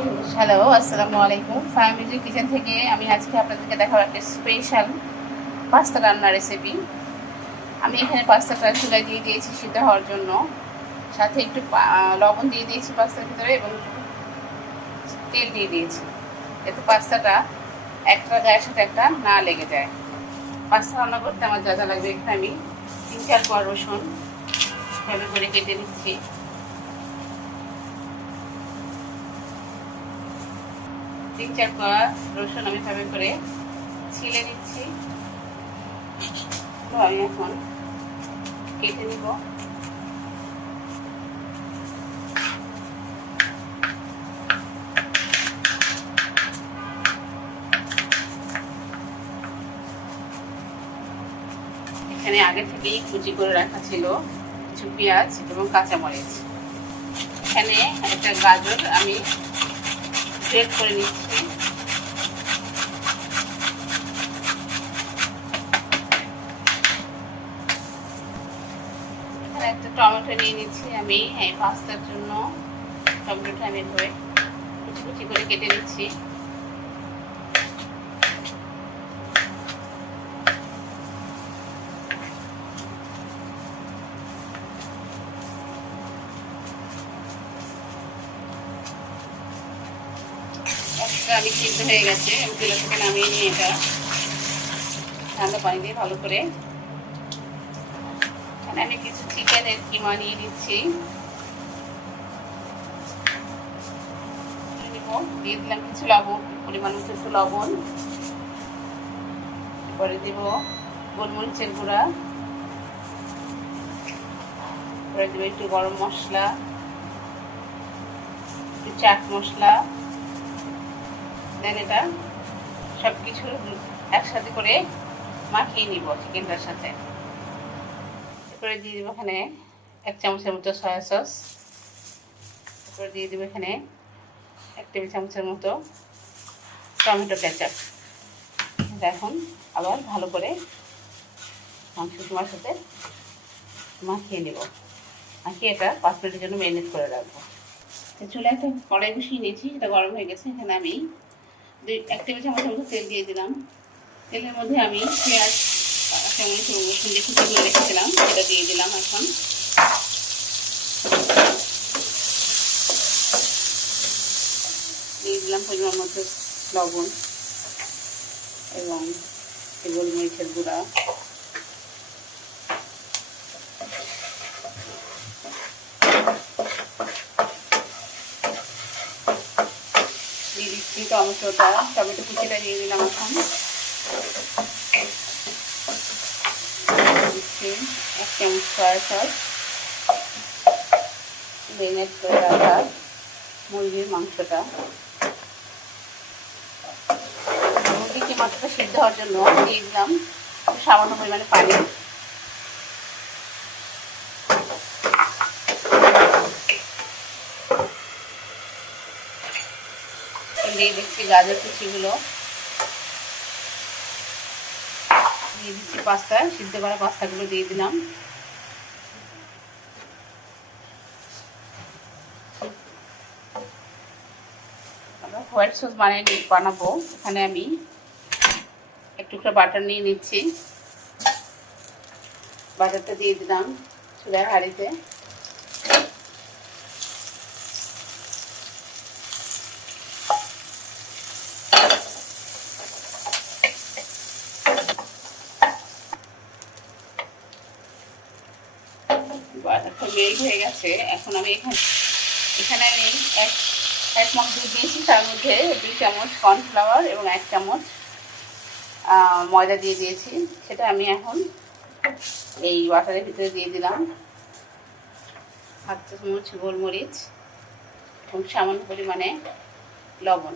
Hello, আসসালামু আলাইকুম। Family kitchen থেকে আমি আজকে আপনাদেরকে দেখাবো একটা স্পেশাল পাস্তা রান্নার রেসিপি। আমি এখানে পাস্তাটা চুলায় দিয়ে দিয়েছি সিদ্ধ হওয়ার জন্য, সাথে একটু লবণ দিয়ে দিয়েছি পাস্তার ভিতরে এবং তেল দিয়ে দিয়েছি, যাতে পাস্তাটা একটা গায়ের সাথে একটা না লেগে যায়। পাস্তা রান্না করতে আমার যা যা লাগবে, এখানে আমি 3-4 কোয়া রসুন ভালো করে কেটে নিচ্ছি। 3-4 কোয়া রসুন আমি ভাবে করে ছিলে নিচ্ছি। তো আমি এখন কেটে নিব। এখানে আগে থেকেই কুচি করে রাখা ছিল কিছু পেঁয়াজ এবং কাঁচামরিচ। এখানে একটা গাজর আমি গ্রেট করে নিচ্ছি। এখানে একটা টমেটো নিয়ে নিচ্ছি আমি এই পাস্তার জন্য। টমেটোটা আমি ধরে কুচি কুচি করে কেটে নিচ্ছি। আমি সিদ্ধ হয়ে গেছে, চুলা থেকে নামিয়ে নিয়ে এটা ঠান্ডা পানি দিয়ে ভালো করে আমি কিছু চিকেনের কিমা নিয়ে নিচ্ছি। দিয়ে দিলাম কিছু লবণ, পরিমাণ মতো একটু লবণ, এরপরে দেব গোলমরিচের গুঁড়া, এরপরে দেবো একটু গরম মশলা, একটু চাট মশলা। দেন এটা সব কিছু একসাথে করে মাখিয়ে নিব চিকেনটার সাথে। এরপরে দিয়ে দেবো এখানে 1 চামচের মতো সয়া সস। এরপরে দিয়ে দেবো এখানে 1 টেবিল চামচের মতো টমেটো কেচাপ। এখন আবার ভালো করে মাংসটার সাথে মাখিয়ে নেব। মাখিয়ে এটা 5 মিনিটের জন্য ম্যারিনেট করে রাখবো। চুলায় একটা কড়াই বসিয়ে নিয়েছি, সেটা গরম হয়ে গেছে। এখানে আমি 1 টেবিল চামচের মতো তেল দিয়ে দিলাম। তেলের মধ্যে আমি পেঁয়াজ চামচ রসুন দিয়ে কুচি করে রেখেছিলাম, সেটা দিয়ে দিলাম। এখন দিয়ে দিলাম পরিমাণ মতো লবণ এবং গোলমরিচের গুঁড়া। দিয়ে দিচ্ছি টমেটোটা, টমেটো কুচিটা দিয়ে দিলাম। এখন দিচ্ছি 1 চামচ সয়া সস, ম্যারিনেট করে রাখা মুরগির মাংসটা। মুরগির মাংসটা সিদ্ধ হওয়ার জন্য দিয়ে দিলাম সামান্য পরিমাণে পানি। দিয়ে দিচ্ছি গাজর কুচিগুলো, দিয়ে দিচ্ছি পাস্তা, সিদ্ধ করা পাস্তাগুলো দিয়ে দিলাম। হোয়াইট সস বানাবো। এখানে আমি একটু করে বাটার নিয়ে নিচ্ছি। বাটারটা দিয়ে দিলাম চুলার হাঁড়িতে। বাটারটা মেল্ট হয়ে গেছে। এখন আমি এখানে আমি এক মগ দুধ দিয়েছি, তার মধ্যে 2 চামচ কর্নফ্লাওয়ার এবং 1 চামচ ময়দা দিয়ে দিয়েছি। সেটা আমি এখন এই বাটারের ভিতরে দিয়ে দিলাম। 1/2 চামচ গোলমরিচ এবং সামান্য পরিমাণে লবণ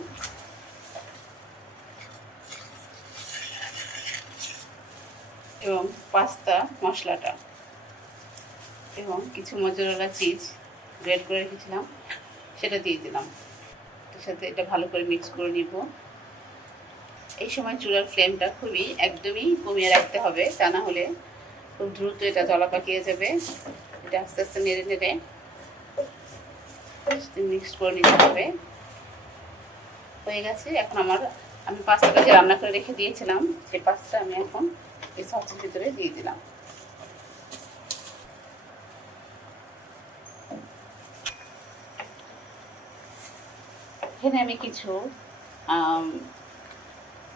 এবং পাস্তা মশলাটা এবং কিছু মজুরালা চিজ গ্রেট করে রেখেছিলাম, সেটা দিয়ে দিলাম। এর সাথে এটা ভালো করে মিক্স করে নিব। এই সময় চুলার ফ্লেমটা একদমই কমিয়ে রাখতে হবে, তা না হলে খুব দ্রুত এটা জলা পাকিয়ে যাবে। এটা আস্তে আস্তে নেড়ে নেড়ে মিক্স করে নিতে হবে। হয়ে গেছে। এখন আমি পাস্তাটা যে রান্না করে রেখে দিয়েছিলাম সেই পাস্তা আমি এখন এই সসের ভিতরে দিয়ে দিলাম। এখানে আমি কিছু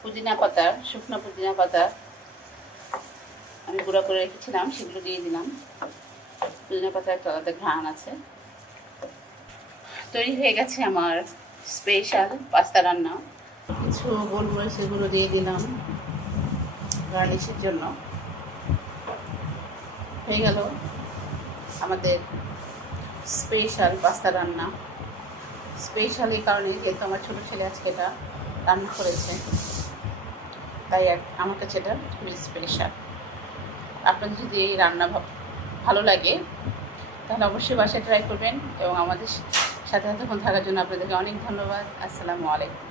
পুদিনা পাতা, শুকনো পুদিনা পাতা আমি গুঁড়া করে রেখেছিলাম, সেগুলো দিয়ে দিলাম। পুদিনা পাতা একটা আলাদা ঘ্রাণ আছে। তৈরি হয়ে গেছে আমার স্পেশাল পাস্তা রান্না। কিছু গোলমরিচের গুঁড়ো দিয়ে দিলাম গার্নিশের জন্য। হয়ে গেল আমাদের স্পেশাল পাস্তা রান্না। স্পেশাল এই কারণে যেহেতু আমার ছোটো ছেলে আজকে এটা রান্না করেছে, তাই আমার কাছে এটা খুবই স্পেশাল। আপনাদের যদি এই রান্না ভালো লাগে তাহলে অবশ্যই বাসায় ট্রাই করবেন এবং আমাদের সাথে এতক্ষণ থাকার জন্য আপনাদেরকে অনেক ধন্যবাদ। আসসালামু আলাইকুম।